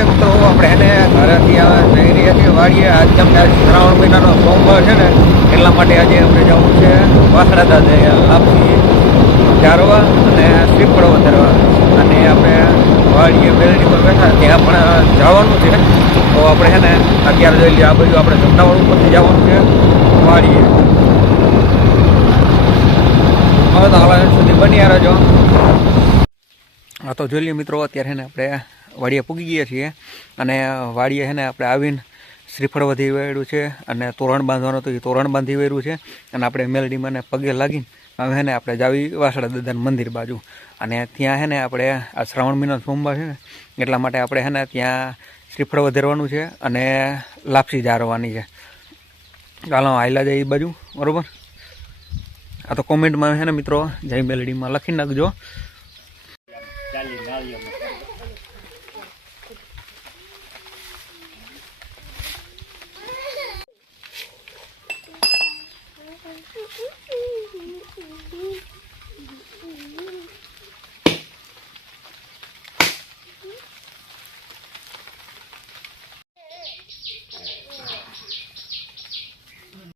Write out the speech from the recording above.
આપણે એને ઘરેથી આ જઈ રહ્યા છીએ, વાડીએ. આજ તમને શ્રાવણ મહિનાનો સોમવાર છે ને, એટલા માટે આજે આપણે જવું છે વાસણા દાદે લાપસી ચારવા અને શ્રીફળ વધારવા. અને આપણે વાડીએ મેલડી પર બેઠા, ત્યાં પણ જવાનું છે. તો આપણે છે ને, અત્યારે જોઈ લઈએ આ બાજુ આપણે જમનાવળ ઉપરથી જવાનું છે, વાડીએ. હવે તો હાલ સુધી બની રહેજો. હા તો જોઈ લઈએ મિત્રો, અત્યારે આપણે વાડીએ પૂગી ગયા છીએ અને વાડીએ છે ને આપણે આવીને શ્રીફળ વધી વેડ્યું છે અને તોરણ બાંધવાનું હતું એ તોરણ બાંધી વેર્યું છે અને આપણે મેલડીમાં ને પગે લાગીને હવે છે ને આપણે જાવી વાસળા દાદાનું મંદિર બાજુ. અને ત્યાં છે ને આપણે આ શ્રાવણ મહિનાનો સોમવાર છે ને એટલા માટે આપણે છે ને ત્યાં શ્રીફળ વધારવાનું છે અને લાપસી જારવાની છે. ચાલો આયલા જાય એ બાજુ, બરોબર? આ તો કોમેન્ટમાં છે ને મિત્રો, જય મેલડીમાં લખી નાખજો. Thank you.